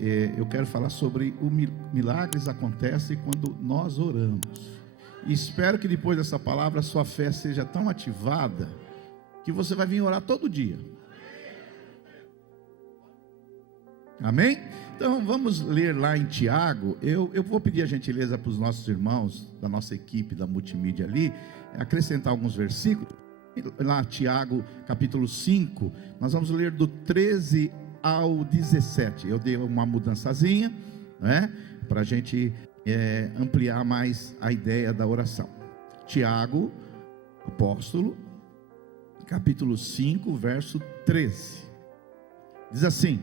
eu quero falar sobre milagres acontecem quando nós oramos. E espero que depois dessa palavra a sua fé seja tão ativada que você vai vir orar todo dia. Amém? Então vamos ler lá em Tiago. Eu vou pedir a gentileza para os nossos irmãos da nossa equipe da multimídia ali acrescentar alguns versículos. Lá Tiago capítulo 5, nós vamos ler do 13 ao 17. Eu dei uma mudançazinha, né, para a gente ampliar mais a ideia da oração. Tiago, apóstolo, capítulo 5, verso 13. Diz assim: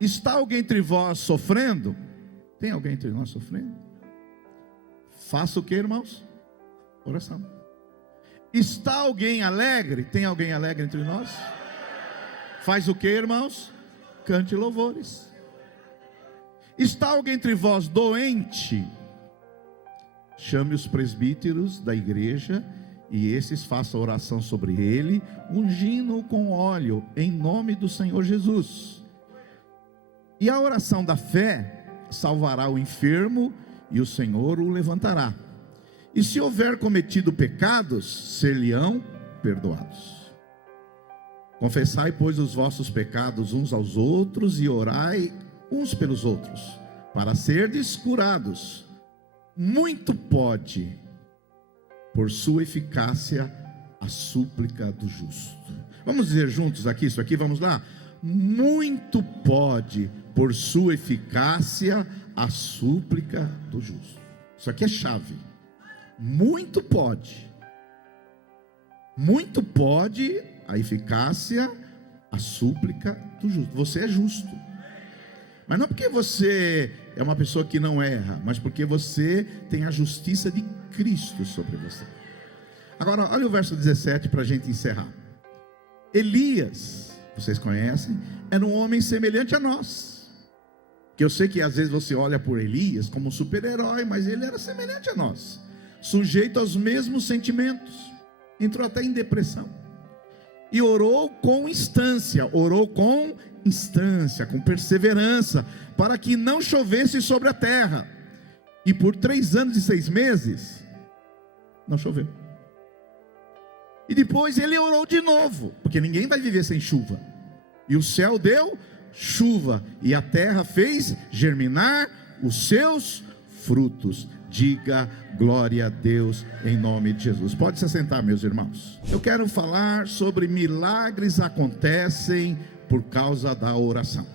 está alguém entre vós sofrendo? Tem alguém entre nós sofrendo? Faça o que, irmãos? Oração. Está alguém alegre? Tem alguém alegre entre nós? Faz o que, irmãos? Cante louvores. Está alguém entre vós doente? Chame os presbíteros da igreja e esses façam oração sobre ele, ungindo-o com óleo em nome do Senhor Jesus. E a oração da fé salvará o enfermo e o Senhor o levantará. E se houver cometido pecados, ser-lhe-ão perdoados. Confessai, pois, os vossos pecados uns aos outros e orai uns pelos outros, para serdes curados. Muito pode, por sua eficácia, a súplica do justo. Vamos dizer juntos aqui, isso aqui, vamos lá? Muito pode, por sua eficácia, a súplica do justo. Isso aqui é chave. Muito pode a eficácia, a súplica do justo. Você é justo, mas não porque você é uma pessoa que não erra, mas porque você tem a justiça de Cristo sobre você. Agora olha o verso 17 para a gente encerrar. Elias, vocês conhecem, era um homem semelhante a nós. Que eu sei que às vezes você olha por Elias como um super-herói, mas ele era semelhante a nós, sujeito aos mesmos sentimentos, entrou até em depressão, e orou com instância, com perseverança, para que não chovesse sobre a terra, e por 3 anos e 6 meses, não choveu. E depois ele orou de novo, porque ninguém vai viver sem chuva, e o céu deu chuva, e a terra fez germinar os seus frutos. Diga glória a Deus em nome de Jesus. Pode se assentar, meus irmãos. Eu quero falar sobre milagres acontecem por causa da oração.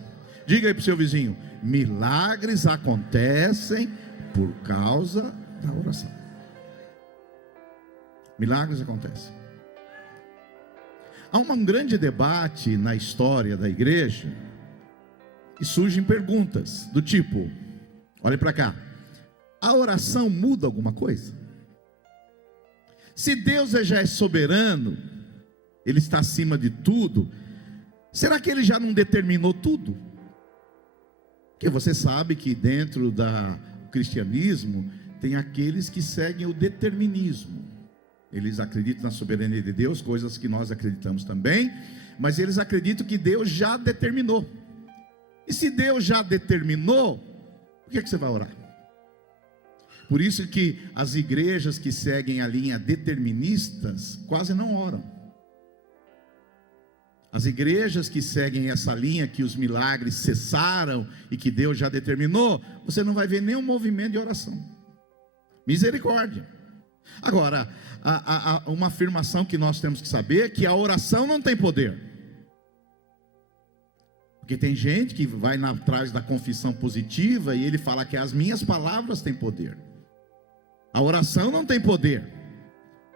Diga aí para o seu vizinho: milagres acontecem por causa da oração. Milagres acontecem. Há um grande debate na história da igreja e surgem perguntas do tipo: olhe para cá, a oração muda alguma coisa? Se Deus já é soberano, Ele está acima de tudo, será que Ele já não determinou tudo? Porque você sabe que dentro do cristianismo tem aqueles que seguem o determinismo. Eles acreditam na soberania de Deus, coisas que nós acreditamos também, mas eles acreditam que Deus já determinou. E se Deus já determinou, por que você vai orar? Por isso que as igrejas que seguem a linha deterministas quase não oram. As igrejas que seguem essa linha, que os milagres cessaram e que Deus já determinou, você não vai ver nenhum movimento de oração. Misericórdia. Agora, uma afirmação que nós temos que saber é que a oração não tem poder. Porque tem gente que vai atrás da confissão positiva e ele fala que as minhas palavras têm poder. A oração não tem poder.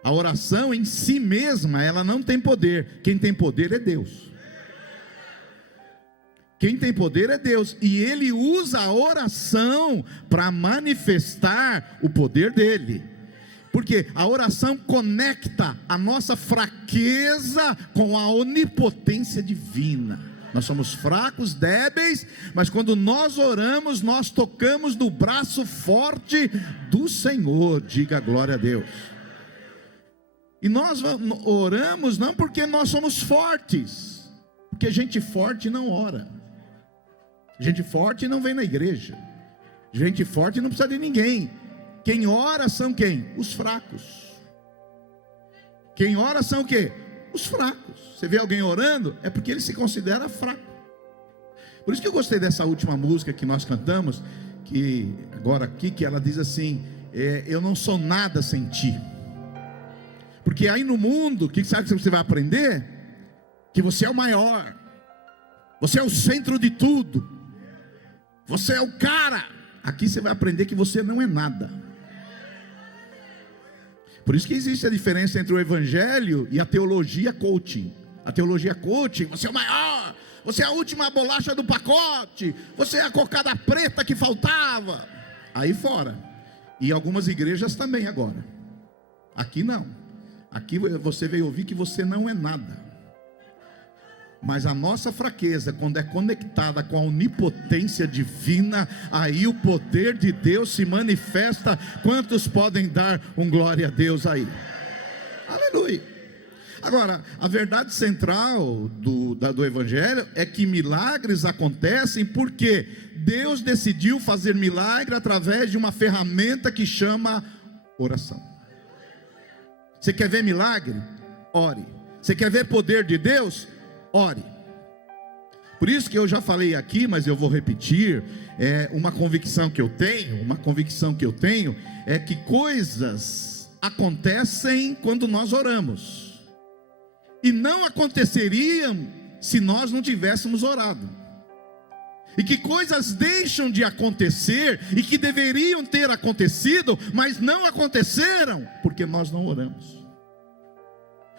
A oração em si mesma, ela não tem poder. Quem tem poder é Deus. Quem tem poder é Deus. E Ele usa a oração para manifestar o poder dEle. Porque a oração conecta a nossa fraqueza com a onipotência divina. Nós somos fracos, débeis, mas quando nós oramos, nós tocamos no braço forte do Senhor. Diga glória a Deus. E nós oramos não porque nós somos fortes, porque gente forte não ora. Gente forte não vem na igreja. Gente forte não precisa de ninguém. Quem ora são quem? Os fracos. Quem ora são o quê? Os fracos. Você vê alguém orando, é porque ele se considera fraco. Por isso que eu gostei dessa última música que nós cantamos, que agora aqui, que ela diz assim, eu não sou nada sem ti. Porque aí no mundo, o que sabe que você vai aprender? Que você é o maior, você é o centro de tudo, você é o cara. Aqui você vai aprender que você não é nada. Por isso que existe a diferença entre o evangelho e a teologia coaching. A teologia coaching, você é o maior, você é a última bolacha do pacote, você é a cocada preta que faltava. Aí fora. E algumas igrejas também agora. Aqui não. Aqui você veio ouvir que você não é nada. Mas a nossa fraqueza, quando é conectada com a onipotência divina, aí o poder de Deus se manifesta. Quantos podem dar um glória a Deus aí? Aleluia. Agora, a verdade central do Evangelho é que milagres acontecem porque Deus decidiu fazer milagre através de uma ferramenta que chama oração. Você quer ver milagre? Ore. Você quer ver poder de Deus? Ore. Por isso que eu já falei aqui, mas eu vou repetir, uma convicção que eu tenho, é que coisas acontecem quando nós oramos, e não aconteceriam se nós não tivéssemos orado, e que coisas deixam de acontecer, e que deveriam ter acontecido, mas não aconteceram, porque nós não oramos.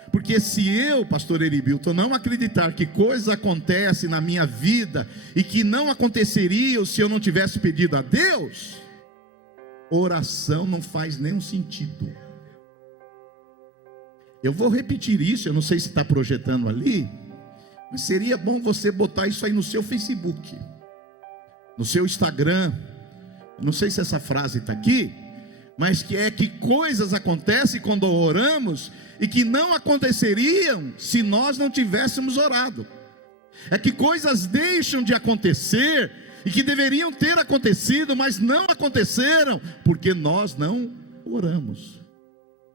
Porque se eu, pastor Heribilton, não acreditar que coisas acontecem na minha vida e que não aconteceriam se eu não tivesse pedido a Deus, oração não faz nenhum sentido. Eu vou repetir isso, eu não sei se está projetando ali, mas seria bom você botar isso aí no seu Facebook, no seu Instagram. Eu não sei se essa frase está aqui, mas que coisas acontecem quando oramos e que não aconteceriam se nós não tivéssemos orado. É que coisas deixam de acontecer e que deveriam ter acontecido, mas não aconteceram porque nós não oramos.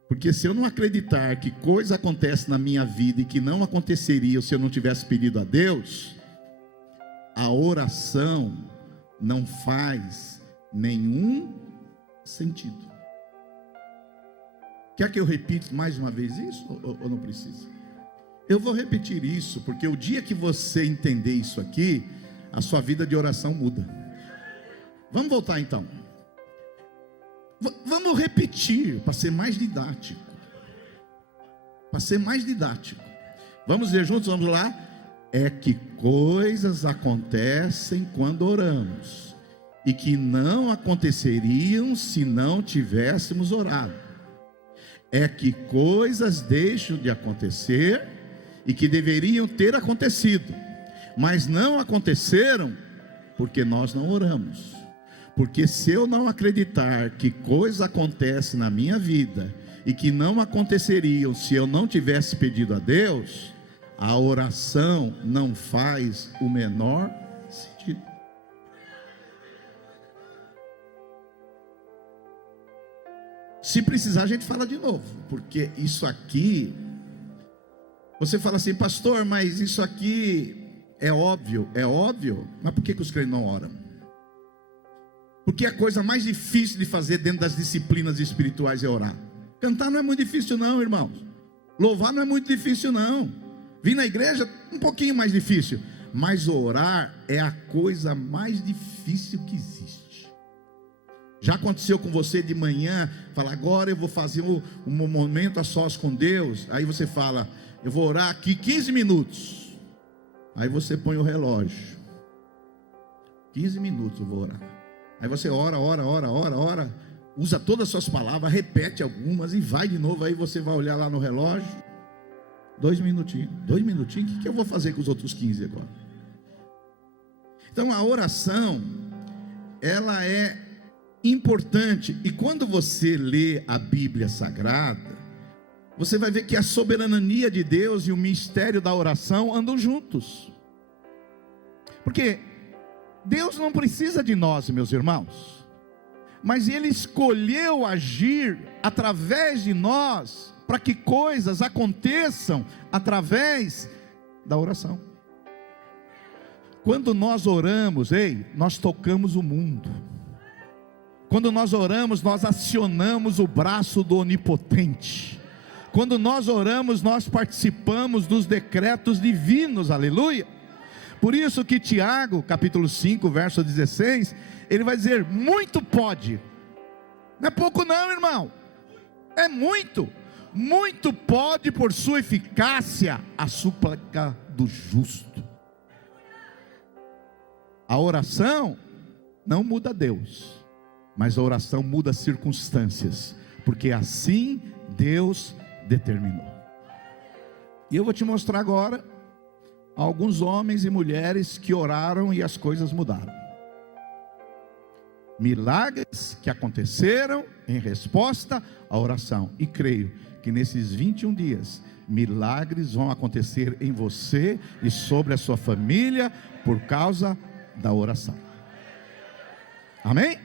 Porque se eu não acreditar que coisa acontece na minha vida e que não aconteceria se eu não tivesse pedido a Deus, a oração não faz nenhum sentido. Quer que eu repita mais uma vez isso ou não precisa? Eu vou repetir isso, porque o dia que você entender isso aqui, a sua vida de oração muda. Vamos voltar então. Vamos repetir, para ser mais didático. Vamos ler juntos, vamos lá. É que coisas acontecem quando oramos, e que não aconteceriam se não tivéssemos orado. É que coisas deixam de acontecer e que deveriam ter acontecido, mas não aconteceram porque nós não oramos. Porque se eu não acreditar que coisas acontecem na minha vida e que não aconteceriam se eu não tivesse pedido a Deus, a oração não faz o menor sentido. Se precisar, a gente fala de novo, porque isso aqui, você fala assim, pastor, mas isso aqui é óbvio, mas por que os crentes não oram? Porque a coisa mais difícil de fazer dentro das disciplinas espirituais é orar. Cantar não é muito difícil não, irmãos. Louvar não é muito difícil não. Vir na igreja, um pouquinho mais difícil. Mas orar é a coisa mais difícil que existe. Já aconteceu com você de manhã, fala, agora eu vou fazer um momento a sós com Deus. Aí você fala, eu vou orar aqui 15 minutos. Aí você põe o relógio. 15 minutos eu vou orar. Aí você ora, usa todas as suas palavras, repete algumas e vai de novo. Aí você vai olhar lá no relógio, 2 minutinhos, o que eu vou fazer com os outros 15 agora? Então a oração, ela é importante, e quando você lê a Bíblia Sagrada, você vai ver que a soberania de Deus e o mistério da oração andam juntos. Porque Deus não precisa de nós, meus irmãos, mas Ele escolheu agir através de nós, para que coisas aconteçam através da oração. Quando nós oramos, nós tocamos o mundo. Quando nós oramos, nós acionamos o braço do Onipotente. Quando nós oramos, nós participamos dos decretos divinos, aleluia. Por isso que Tiago, capítulo 5, verso 16, ele vai dizer: muito pode, não é pouco não, irmão, é muito, muito pode por sua eficácia a súplica do justo. A oração não muda Deus, mas a oração muda as circunstâncias, porque assim Deus determinou. E eu vou te mostrar agora alguns homens e mulheres que oraram e as coisas mudaram. Milagres que aconteceram em resposta à oração. E creio que nesses 21 dias, milagres vão acontecer em você e sobre a sua família, por causa da oração. Amém?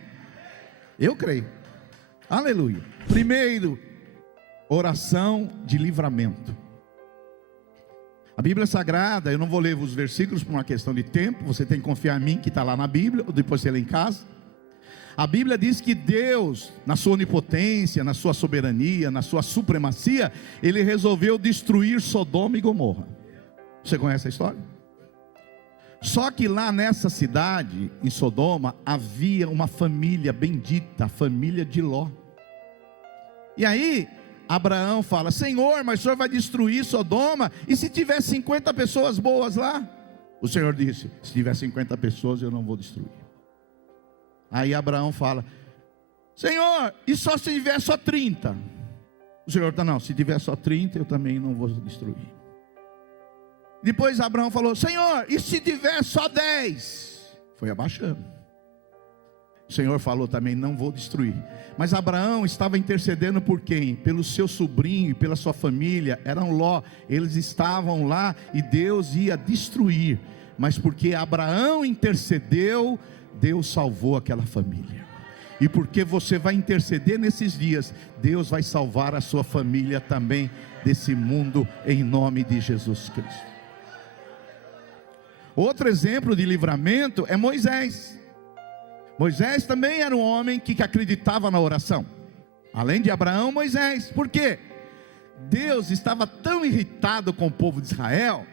Eu creio. Aleluia. Primeiro, oração de livramento. A Bíblia Sagrada, eu não vou ler os versículos por uma questão de tempo, você tem que confiar em mim que está lá na Bíblia, ou depois você lê em casa. A Bíblia diz que Deus, na sua onipotência, na sua soberania, na sua supremacia, Ele resolveu destruir Sodoma e Gomorra. Você conhece a história? Só que lá nessa cidade, em Sodoma, havia uma família bendita, a família de Ló. E aí Abraão fala: Senhor, mas o Senhor vai destruir Sodoma, e se tiver 50 pessoas boas lá? O Senhor disse: se tiver 50 pessoas eu não vou destruir. Aí Abraão fala: Senhor, e só se tiver só 30? O Senhor está: não, se tiver só 30 eu também não vou destruir. Depois Abraão falou: Senhor, e se tiver só 10? Foi abaixando. O Senhor falou também: não vou destruir. Mas Abraão estava intercedendo por quem? Pelo seu sobrinho e pela sua família, eram Ló. Eles estavam lá e Deus ia destruir. Mas porque Abraão intercedeu, Deus salvou aquela família. E porque você vai interceder nesses dias, Deus vai salvar a sua família também desse mundo, em nome de Jesus Cristo. Outro exemplo de livramento é Moisés. Moisés também era um homem que acreditava na oração. Além de Abraão, Moisés. Por quê? Deus estava tão irritado com o povo de Israel,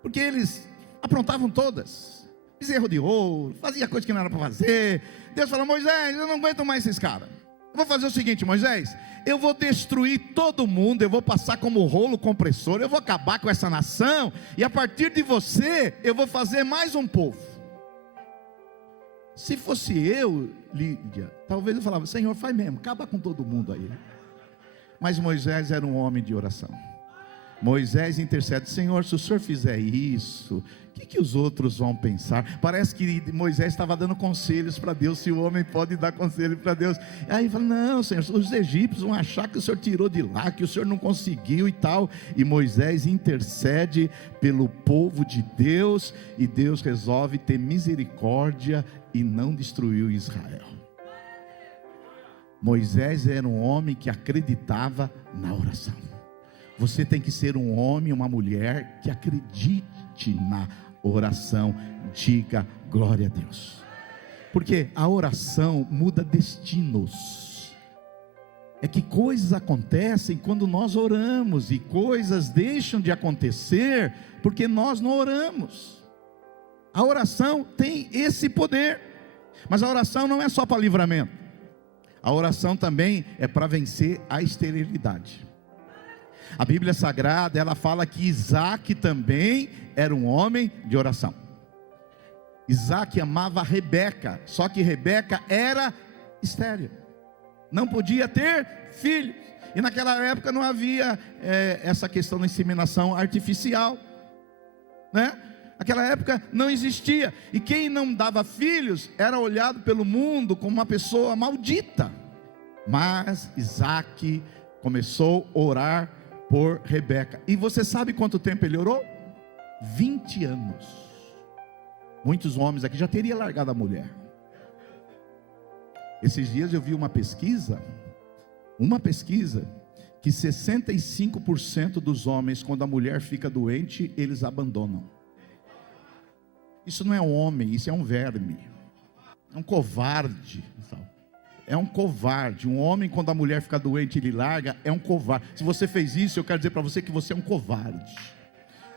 porque eles aprontavam todas. Bezerro de ouro, fazia coisa que não era para fazer. Deus falou: Moisés, eu não aguento mais esses caras. Eu vou fazer o seguinte, Moisés, eu vou destruir todo mundo, eu vou passar como rolo compressor, eu vou acabar com essa nação, e a partir de você, eu vou fazer mais um povo. Se fosse eu, Lídia, talvez eu falava: Senhor, faz mesmo, acaba com todo mundo aí. Mas Moisés era um homem de oração. Moisés intercede: Senhor, se o Senhor fizer isso, o que os outros vão pensar? Parece que Moisés estava dando conselhos para Deus, se o homem pode dar conselho para Deus. Aí ele fala: não, Senhor, os egípcios vão achar que o Senhor tirou de lá, que o Senhor não conseguiu e tal. E Moisés intercede pelo povo de Deus, e Deus resolve ter misericórdia e não destruiu Israel. Moisés era um homem que acreditava na oração. Você tem que ser um homem, uma mulher que acredite na oração. Diga glória a Deus. Porque a oração muda destinos. É que coisas acontecem quando nós oramos, e coisas deixam de acontecer porque nós não oramos. A oração tem esse poder. Mas a oração não é só para livramento. A oração também é para vencer a esterilidade. A Bíblia Sagrada, ela fala que Isaac também era um homem de oração. Isaac amava Rebeca, só que Rebeca era estéril, não podia ter filhos. E naquela época não havia essa questão da inseminação artificial, né? Naquela época não existia. E quem não dava filhos era olhado pelo mundo como uma pessoa maldita. Mas Isaac começou a orar por Rebeca. E você sabe quanto tempo ele orou? 20 anos. Muitos homens aqui já teriam largado a mulher. Esses dias eu vi uma pesquisa, que 65% dos homens, quando a mulher fica doente, eles abandonam. Isso não é um homem, isso é um verme, é um covarde. É um covarde. Um homem, quando a mulher fica doente, ele larga, é um covarde. Se você fez isso, eu quero dizer para você que você é um covarde.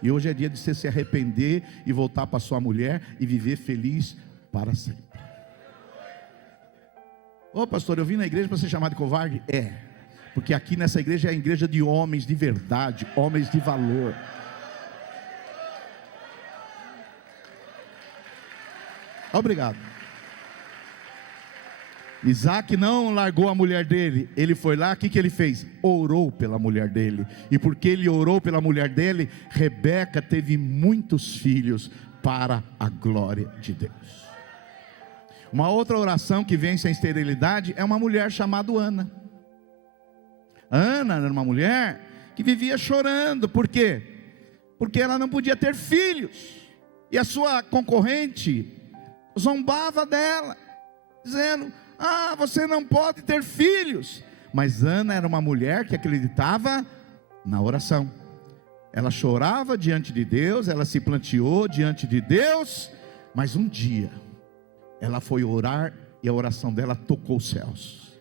E hoje é dia de você se arrepender e voltar para sua mulher e viver feliz para sempre. Ô pastor, eu vim na igreja para ser chamado de covarde? É, porque aqui nessa igreja é a igreja de homens de verdade, homens de valor. Obrigado. Isaac não largou a mulher dele, ele foi lá, o que ele fez? Orou pela mulher dele, e porque ele orou pela mulher dele, Rebeca teve muitos filhos para a glória de Deus. Uma outra oração que vence a esterilidade é uma mulher chamada Ana. Ana era uma mulher que vivia chorando, por quê? Porque ela não podia ter filhos, e a sua concorrente zombava dela, dizendo: você não pode ter filhos. Mas Ana era uma mulher que acreditava na oração. Ela chorava diante de Deus, ela se planteou diante de Deus, mas um dia ela foi orar e a oração dela tocou os céus.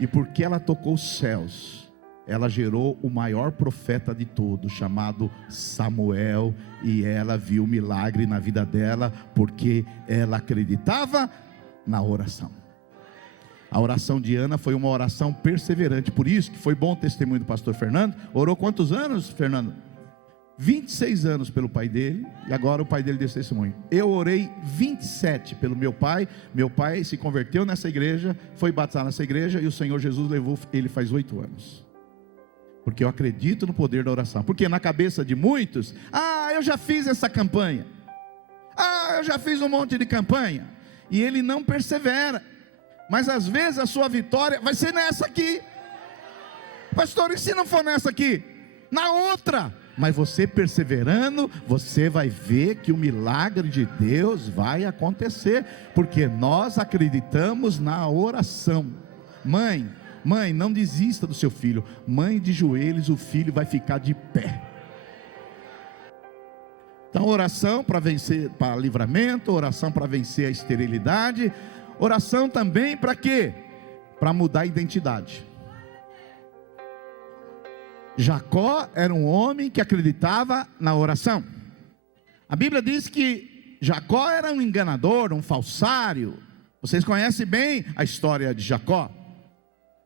E porque ela tocou os céus, ela gerou o maior profeta de todos, chamado Samuel, e ela viu o milagre na vida dela, porque ela acreditava na oração. A oração de Ana foi uma oração perseverante, por isso que foi bom o testemunho do pastor Fernando. Orou quantos anos, Fernando? 26 anos pelo pai dele, e agora o pai dele deu testemunho. Eu orei 27 pelo meu pai se converteu nessa igreja, foi batizado nessa igreja, e o Senhor Jesus levou ele faz 8 anos. Porque eu acredito no poder da oração. Porque na cabeça de muitos, eu já fiz essa campanha, eu já fiz um monte de campanha, e ele não persevera. Mas às vezes a sua vitória vai ser nessa aqui. Pastor, e se não for nessa aqui? Na outra. Mas você perseverando, você vai ver que o milagre de Deus vai acontecer, porque nós acreditamos na oração. Mãe, não desista do seu filho. Mãe de joelhos, o filho vai ficar de pé. Então, oração para vencer, para livramento, oração para vencer a esterilidade, oração também para quê? Para mudar a identidade. Jacó era um homem que acreditava na oração. A Bíblia diz que Jacó era um enganador, um falsário. Vocês conhecem bem a história de Jacó.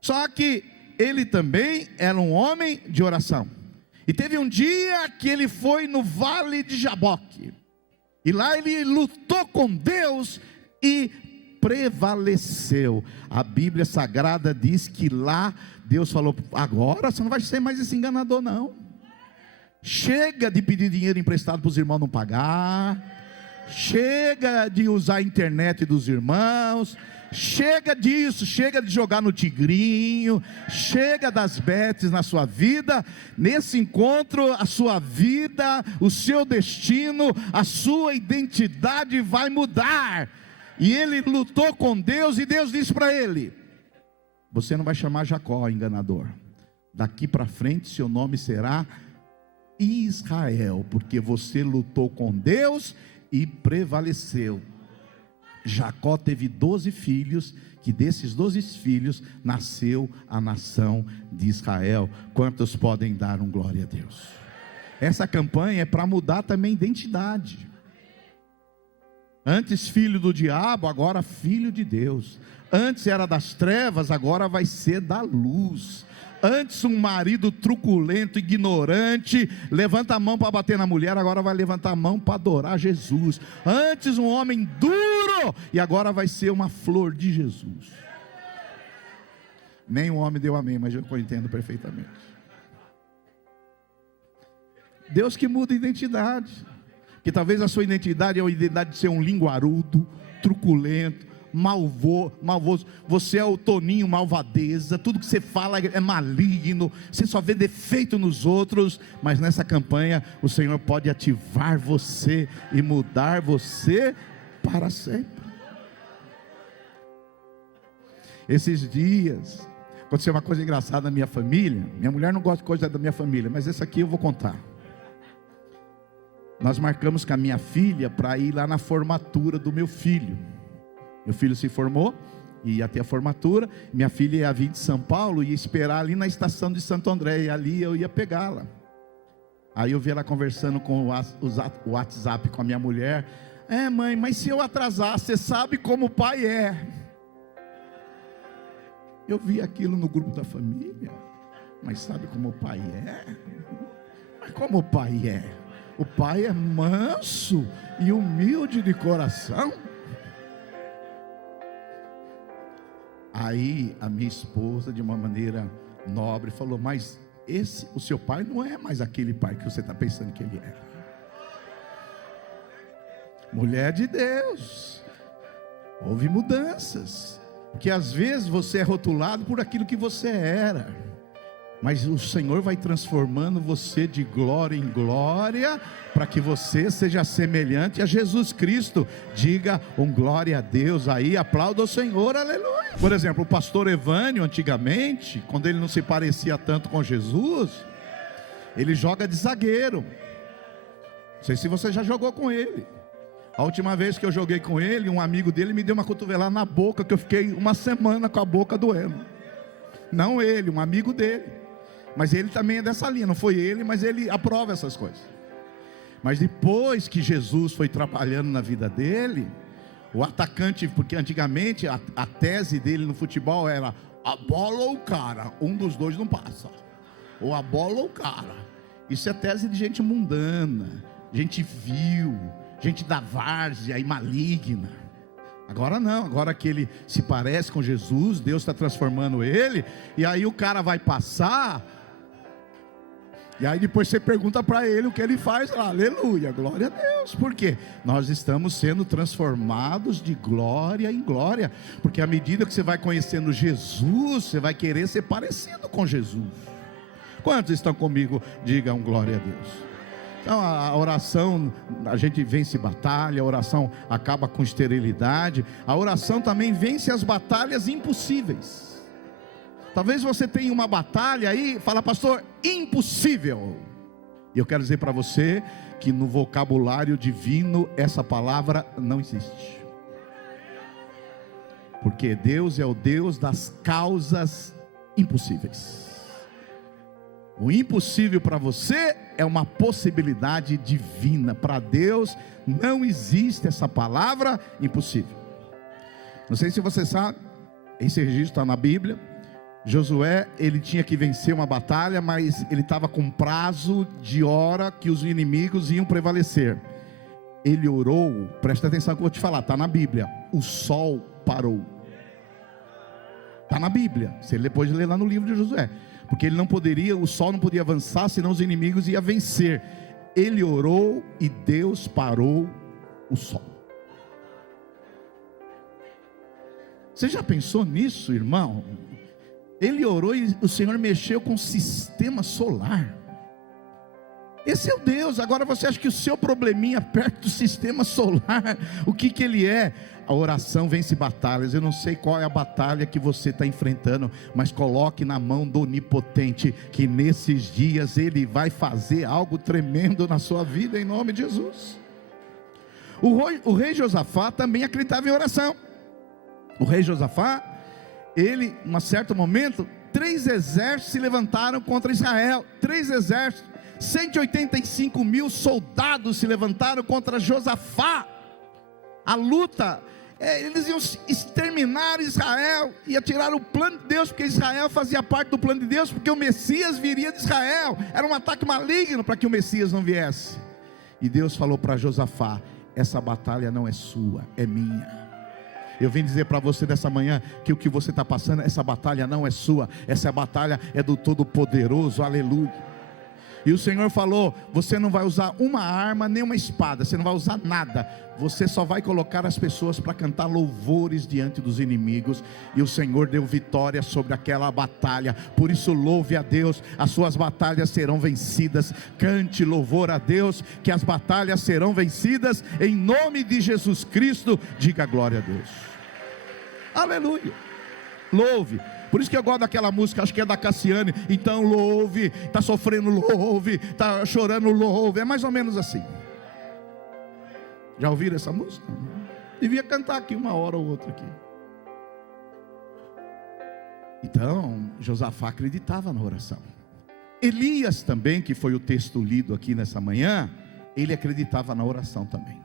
Só que ele também era um homem de oração. E teve um dia que ele foi no vale de Jaboque, e lá ele lutou com Deus e prevaleceu. A Bíblia Sagrada diz que lá Deus falou: agora você não vai ser mais esse enganador não. Chega de pedir dinheiro emprestado para os irmãos não pagar. Chega de usar a internet dos irmãos. Chega disso, chega de jogar no tigrinho. Chega das betes na sua vida. Nesse encontro, a sua vida, o seu destino, a sua identidade vai mudar. E ele lutou com Deus, e Deus disse para ele: você não vai chamar Jacó, enganador. Daqui para frente seu nome será Israel, porque você lutou com Deus e prevaleceu. Jacó teve 12 filhos, que desses 12 filhos nasceu a nação de Israel. Quantos podem dar um glória a Deus? Essa campanha é para mudar também a identidade. Antes filho do diabo, agora filho de Deus. Antes era das trevas, agora vai ser da luz. Antes um marido truculento, ignorante, levanta a mão para bater na mulher, agora vai levantar a mão para adorar Jesus. Antes um homem duro, e agora vai ser uma flor de Jesus. Nem um homem deu amém, mas eu entendo perfeitamente. Deus que muda a identidade. Que talvez a sua identidade é a identidade de ser um linguarudo, truculento, malvoso, você é o Toninho malvadeza, tudo que você fala é maligno, você só vê defeito nos outros. Mas nessa campanha o Senhor pode ativar você e mudar você para sempre. Esses dias aconteceu uma coisa engraçada na minha família. Minha mulher não gosta de coisa da minha família, mas essa aqui eu vou contar. Nós marcamos com a minha filha para ir lá na formatura do meu filho. Meu filho se formou, ia ter a formatura. Minha filha ia vir de São Paulo e ia esperar ali na estação de Santo André, e ali eu ia pegá-la. Aí eu vi ela conversando com o WhatsApp com a minha mulher. Mãe, mas se eu atrasar, você sabe como o pai é. Eu vi aquilo no grupo da família. Mas sabe como o pai é? Mas como o pai é? O pai é manso e humilde de coração. Aí a minha esposa, de uma maneira nobre, falou: mas o seu pai não é mais aquele pai que você está pensando que ele é. Mulher de Deus, houve mudanças. Porque às vezes você é rotulado por aquilo que você era, mas o Senhor vai transformando você de glória em glória, para que você seja semelhante a Jesus Cristo. Diga glória a Deus aí, aplauda o Senhor, aleluia. Por exemplo, o pastor Evânio, antigamente, quando ele não se parecia tanto com Jesus, ele joga de zagueiro. Não sei se você já jogou com ele. A última vez que eu joguei com ele, um amigo dele me deu uma cotovelada na boca, que eu fiquei uma semana com a boca doendo. Não ele, um amigo dele. Mas ele também é dessa linha, não foi ele, mas ele aprova essas coisas. Mas depois que Jesus foi trabalhando na vida dele, o atacante, porque antigamente a tese dele no futebol era: a bola ou o cara, um dos dois não passa. Ou a bola ou o cara. Isso é tese de gente mundana, gente vil, gente da várzea e maligna. Agora não, agora que ele se parece com Jesus, Deus está transformando ele, e aí o cara vai passar, e aí depois você pergunta para ele o que ele faz lá. Aleluia, glória a Deus. Por quê? Nós estamos sendo transformados de glória em glória, porque à medida que você vai conhecendo Jesus, você vai querer ser parecido com Jesus. Quantos estão comigo? Digam glória a Deus. Então a oração, a gente vence batalha, a oração acaba com esterilidade, a oração também vence as batalhas impossíveis. Talvez você tenha uma batalha aí, fala: pastor, impossível. E eu quero dizer para você que no vocabulário divino essa palavra não existe. Porque Deus é o Deus das causas impossíveis. O impossível para você é uma possibilidade divina. Para Deus não existe essa palavra impossível. Não sei se você sabe, esse registro está na Bíblia. Josué, ele tinha que vencer uma batalha, mas ele estava com prazo de hora que os inimigos iam prevalecer. Ele orou, presta atenção que eu vou te falar, está na Bíblia. O sol parou. Está na Bíblia, você depois lê lá no livro de Josué. Porque ele não poderia, o sol não podia avançar, senão os inimigos iam vencer. Ele orou e Deus parou o sol. Você já pensou nisso, irmão? Ele orou e o Senhor mexeu com o sistema solar. Esse é o Deus. Agora você acha que o seu probleminha perto do sistema solar, o que ele é? A oração vence batalhas. Eu não sei qual é a batalha que você está enfrentando, mas coloque na mão do Onipotente, que nesses dias Ele vai fazer algo tremendo na sua vida, em nome de Jesus. O rei Josafá também acreditava em oração. O rei Josafá, ele, em um certo momento, 3 exércitos se levantaram contra Israel. 3 exércitos, 185 mil soldados se levantaram contra Josafá. A luta, eles iam exterminar Israel, ia tirar o plano de Deus, porque Israel fazia parte do plano de Deus, porque o Messias viria de Israel. Era um ataque maligno para que o Messias não viesse. E Deus falou para Josafá: essa batalha não é sua, é minha. Eu vim dizer para você nessa manhã que o que você está passando, essa batalha não é sua, essa batalha é do Todo-Poderoso, aleluia. E o Senhor falou: você não vai usar uma arma, nem uma espada, você não vai usar nada, você só vai colocar as pessoas para cantar louvores diante dos inimigos. E o Senhor deu vitória sobre aquela batalha. Por isso louve a Deus, as suas batalhas serão vencidas. Cante louvor a Deus, que as batalhas serão vencidas, em nome de Jesus Cristo. Diga glória a Deus. Aleluia. Louve. Por isso que eu gosto daquela música, acho que é da Cassiane. Então louve, está sofrendo, louve, está chorando, louve. É mais ou menos assim. Já ouviram essa música? Devia cantar aqui uma hora ou outra aqui. Então Josafá acreditava na oração. Elias também, que foi o texto lido aqui nessa manhã, ele acreditava na oração também.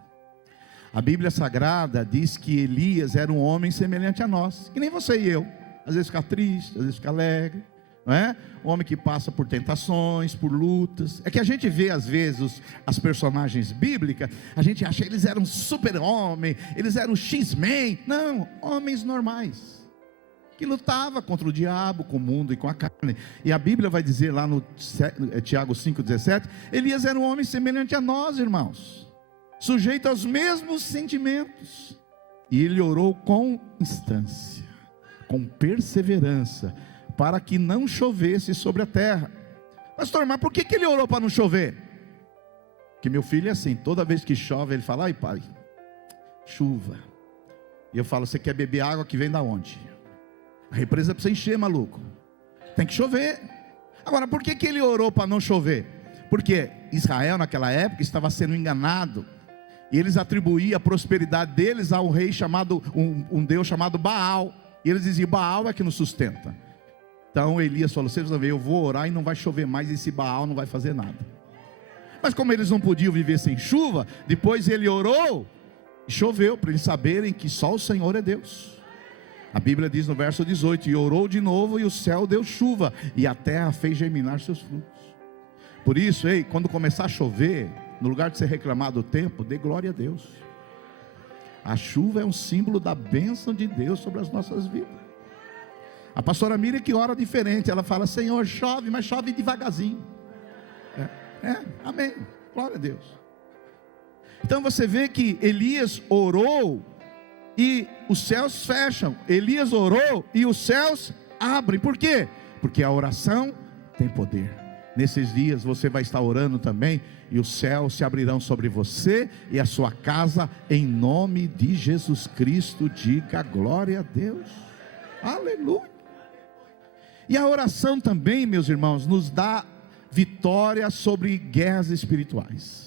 A Bíblia Sagrada diz que Elias era um homem semelhante a nós, que nem você e eu. Às vezes fica triste, às vezes fica alegre, não é? Um homem que passa por tentações, por lutas. É que a gente vê às vezes as personagens bíblicas, a gente acha que eles eram super-homem, eles eram X-Men. Não, homens normais, que lutavam contra o diabo, com o mundo e com a carne. E a Bíblia vai dizer lá no Tiago 5,17, Elias era um homem semelhante a nós, irmãos, sujeito aos mesmos sentimentos. E ele orou com instância, com perseverança, para que não chovesse sobre a terra. Pastor, mas por que ele orou para não chover? Porque meu filho é assim, toda vez que chove ele fala: ai pai, chuva. E eu falo: você quer beber água que vem da onde? A represa precisa encher, maluco, tem que chover. Agora, por que ele orou para não chover? Porque Israel naquela época estava sendo enganado, e eles atribuíam a prosperidade deles a um rei chamado, um Deus chamado Baal. E eles diziam: Baal é que nos sustenta. Então Elias falou: vocês vão ver, eu vou orar e não vai chover mais, esse Baal não vai fazer nada. Mas como eles não podiam viver sem chuva, depois ele orou e choveu, para eles saberem que só o Senhor é Deus. A Bíblia diz no verso 18: e orou de novo, e o céu deu chuva, e a terra fez germinar seus frutos. Por isso, quando começar a chover, no lugar de você reclamar do tempo, dê glória a Deus. A chuva é um símbolo da bênção de Deus sobre as nossas vidas. A pastora Miriam que ora diferente, ela fala: Senhor, chove, mas chove devagarzinho. Amém, glória a Deus. Então você vê que Elias orou e os céus fecham. Elias orou e os céus abrem. Por quê? Porque a oração tem poder. Nesses dias você vai estar orando também, e os céus se abrirão sobre você e a sua casa, em nome de Jesus Cristo. Diga glória a Deus. Aleluia. E a oração também, meus irmãos, nos dá vitória sobre guerras espirituais.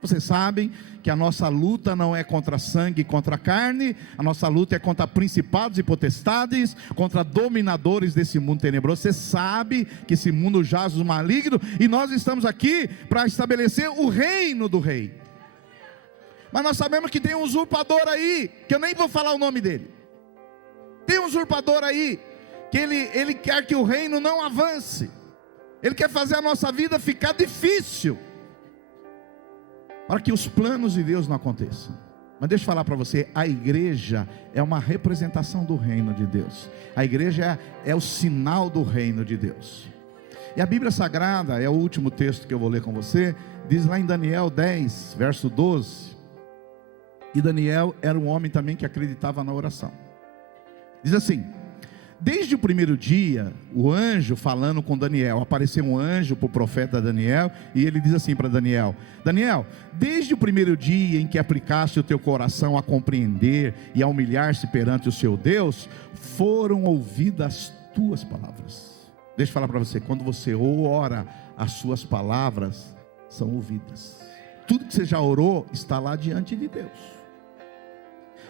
Vocês sabem que a nossa luta não é contra sangue e contra carne, a nossa luta é contra principados e potestades, contra dominadores desse mundo tenebroso. Você sabe que esse mundo jaz no maligno, e nós estamos aqui para estabelecer o reino do rei. Mas nós sabemos que tem um usurpador aí, que eu nem vou falar o nome dele. Tem um usurpador aí, que ele quer que o reino não avance, ele quer fazer a nossa vida ficar difícil, para que os planos de Deus não aconteçam. Mas deixa eu falar para você, a igreja é uma representação do reino de Deus. A igreja é o sinal do reino de Deus. E a Bíblia Sagrada, é o último texto que eu vou ler com você, diz lá em Daniel 10, verso 12, e Daniel era um homem também que acreditava na oração. Diz assim: desde o primeiro dia, o anjo falando com Daniel, apareceu um anjo para o profeta Daniel, e ele diz assim para Daniel: Daniel, desde o primeiro dia em que aplicaste o teu coração a compreender e a humilhar-se perante o seu Deus, foram ouvidas as tuas palavras. Deixa eu falar para você, quando você ora, as suas palavras são ouvidas. Tudo que você já orou está lá diante de Deus.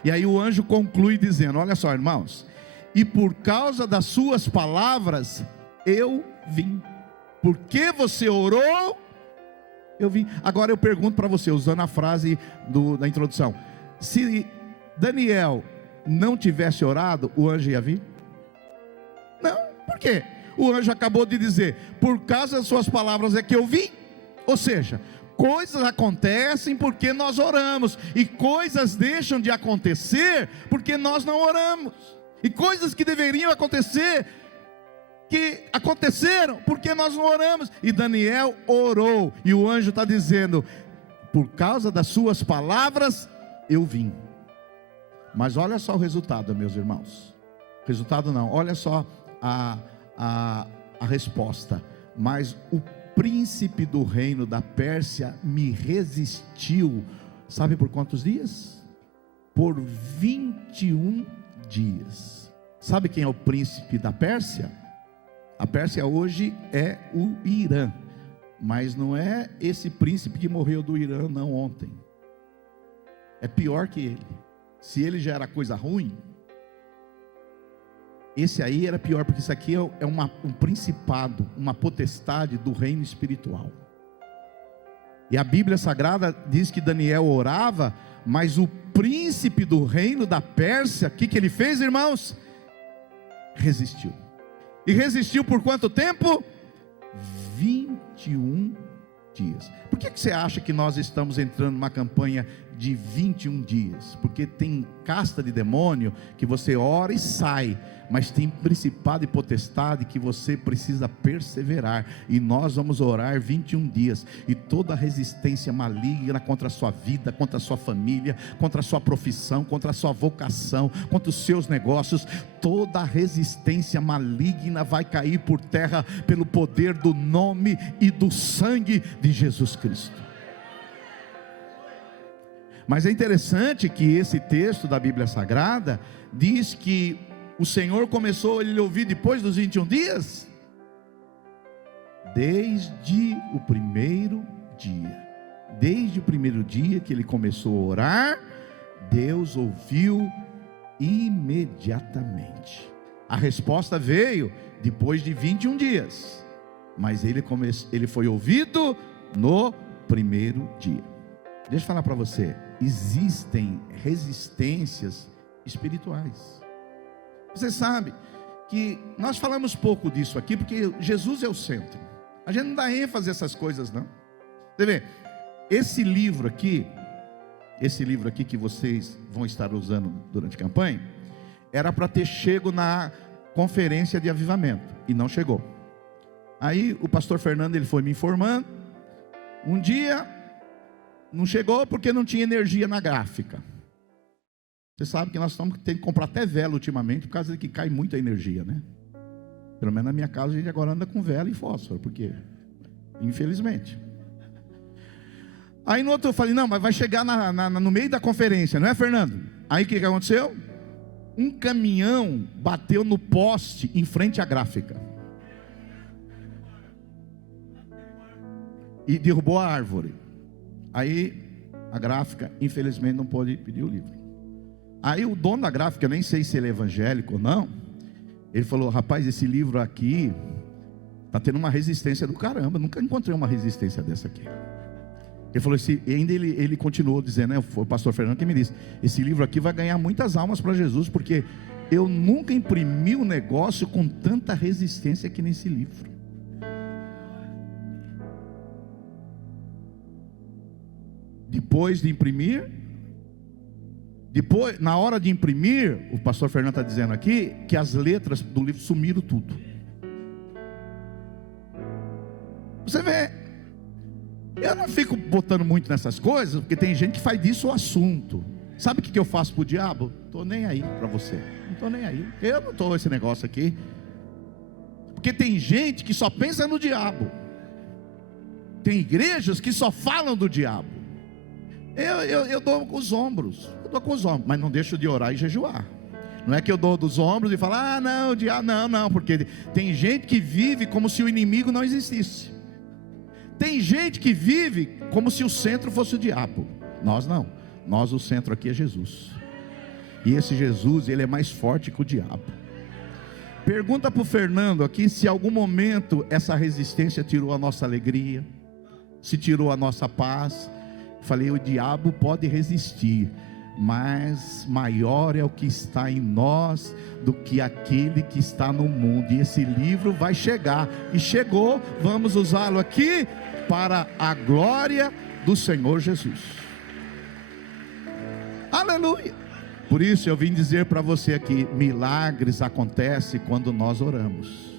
E aí o anjo conclui dizendo: olha só, irmãos, e por causa das suas palavras eu vim. Porque você orou, eu vim. Agora eu pergunto para você, usando a frase da introdução: se Daniel não tivesse orado, o anjo ia vir? Não. Por quê? O anjo acabou de dizer: por causa das suas palavras é que eu vim. Ou seja, coisas acontecem porque nós oramos, e coisas deixam de acontecer porque nós não oramos. E coisas que deveriam acontecer que aconteceram porque nós não oramos. E Daniel orou, e o anjo está dizendo: por causa das suas palavras eu vim. Mas olha só o resultado, meus irmãos. Resultado não, olha só a resposta. Mas o príncipe do reino da Pérsia me resistiu. Sabe por quantos dias? Por 21 dias. Sabe quem é o príncipe da Pérsia? A Pérsia hoje é o Irã. Mas não é esse príncipe que morreu do Irã não ontem. É pior que ele. Se ele já era coisa ruim, esse aí era pior, porque isso aqui é um principado, uma potestade do reino espiritual. E a Bíblia Sagrada diz que Daniel orava, mas o príncipe do reino da Pérsia, o que ele fez, irmãos? Resistiu. E resistiu por quanto tempo? 21 dias. Por que você acha que nós estamos entrando numa campanha de 21 dias? Porque tem casta de demônio que você ora e sai, mas tem principado e potestade que você precisa perseverar, e nós vamos orar 21 dias, e toda resistência maligna contra a sua vida, contra a sua família, contra a sua profissão, contra a sua vocação, contra os seus negócios, toda resistência maligna vai cair por terra pelo poder do nome e do sangue de Jesus Cristo. Mas é interessante que esse texto da Bíblia Sagrada diz que o Senhor começou a lhe ouvir depois dos 21 dias? Desde o primeiro dia. Desde o primeiro dia que ele começou a orar, Deus ouviu imediatamente. A resposta veio depois de 21 dias. Mas ele foi ouvido no primeiro dia. Deixa eu falar para você. Existem resistências espirituais. Você sabe que nós falamos pouco disso aqui, porque Jesus é o centro. A gente não dá ênfase a essas coisas, não. Você vê, esse livro aqui que vocês vão estar usando durante a campanha, era para ter chego na conferência de avivamento, e não chegou. Aí o pastor Fernando, ele foi me informando. Um dia não chegou porque não tinha energia na gráfica. Você sabe que nós temos que comprar até vela ultimamente, por causa de que cai muita energia, né? Pelo menos na minha casa a gente agora anda com vela e fósforo, porque infelizmente. Aí no outro eu falei: não, mas vai chegar no meio da conferência, não é, Fernando? Aí o que aconteceu? Um caminhão bateu no poste em frente à gráfica e derrubou a árvore. Aí a gráfica infelizmente não pôde pedir o livro. Aí o dono da gráfica, eu nem sei se ele é evangélico ou não, ele falou: rapaz, esse livro aqui está tendo uma resistência do caramba, nunca encontrei uma resistência dessa aqui. Ele falou assim, e ainda ele continuou dizendo, né, foi o pastor Fernando que me disse: esse livro aqui vai ganhar muitas almas para Jesus, porque eu nunca imprimi um negócio com tanta resistência que nesse livro. Depois de imprimir, na hora de imprimir, o pastor Fernando está dizendo aqui que as letras do livro sumiram tudo. Você vê, eu não fico botando muito nessas coisas, porque tem gente que faz disso o assunto. Sabe o que eu faço para o diabo? Estou nem aí para você, não estou nem aí, eu não estou esse negócio aqui. Porque tem gente que só pensa no diabo. Tem igrejas que só falam do diabo. Eu dou com os ombros, mas não deixo de orar e jejuar. Não é que eu dou dos ombros e falo: ah não, o diabo, não, porque tem gente que vive como se o inimigo não existisse. Tem gente que vive como se o centro fosse o diabo. Nós não, o centro aqui é Jesus. E esse Jesus, ele é mais forte que o diabo. Pergunta para o Fernando aqui se em algum momento essa resistência tirou a nossa alegria, se tirou a nossa paz. Falei: o diabo pode resistir, mas maior é o que está em nós do que aquele que está no mundo. E esse livro vai chegar, e chegou. Vamos usá-lo aqui para a glória do Senhor Jesus. Aleluia. Por isso eu vim dizer para você aqui: milagres acontecem quando nós oramos.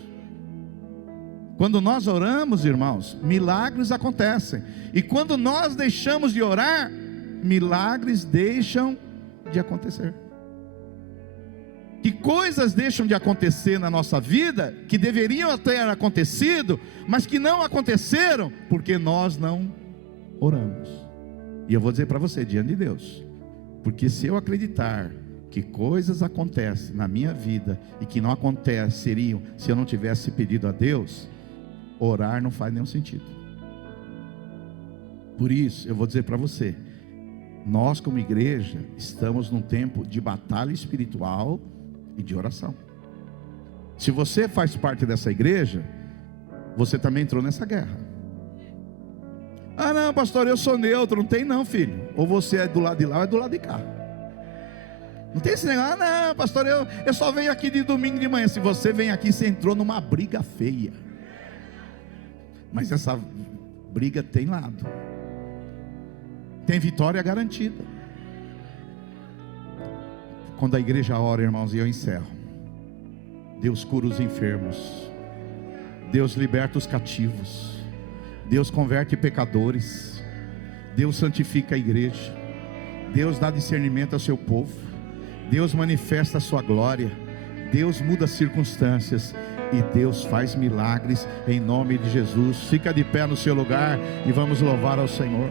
Quando nós oramos, irmãos, milagres acontecem. E quando nós deixamos de orar, milagres deixam de acontecer. Que coisas deixam de acontecer na nossa vida, que deveriam ter acontecido, mas que não aconteceram, porque nós não oramos. E eu vou dizer para você, diante de Deus, porque se eu acreditar que coisas acontecem na minha vida, e que não aconteceriam se eu não tivesse pedido a Deus, orar não faz nenhum sentido. Por isso, eu vou dizer para você, nós como igreja, estamos num tempo de batalha espiritual e de oração. Se você faz parte dessa igreja, você também entrou nessa guerra. Ah não, pastor, eu sou neutro. Não tem não, filho. Ou você é do lado de lá ou é do lado de cá. Não tem esse negócio. Ah não, pastor, eu só venho aqui de domingo de manhã. Se você vem aqui, você entrou numa briga feia. Mas essa briga tem lado, tem vitória garantida. Quando a igreja ora, irmãos, e eu encerro, Deus cura os enfermos, Deus liberta os cativos, Deus converte pecadores, Deus santifica a igreja, Deus dá discernimento ao seu povo, Deus manifesta a sua glória, Deus muda as circunstâncias, e Deus faz milagres em nome de Jesus. Fica de pé no seu lugar e vamos louvar ao Senhor.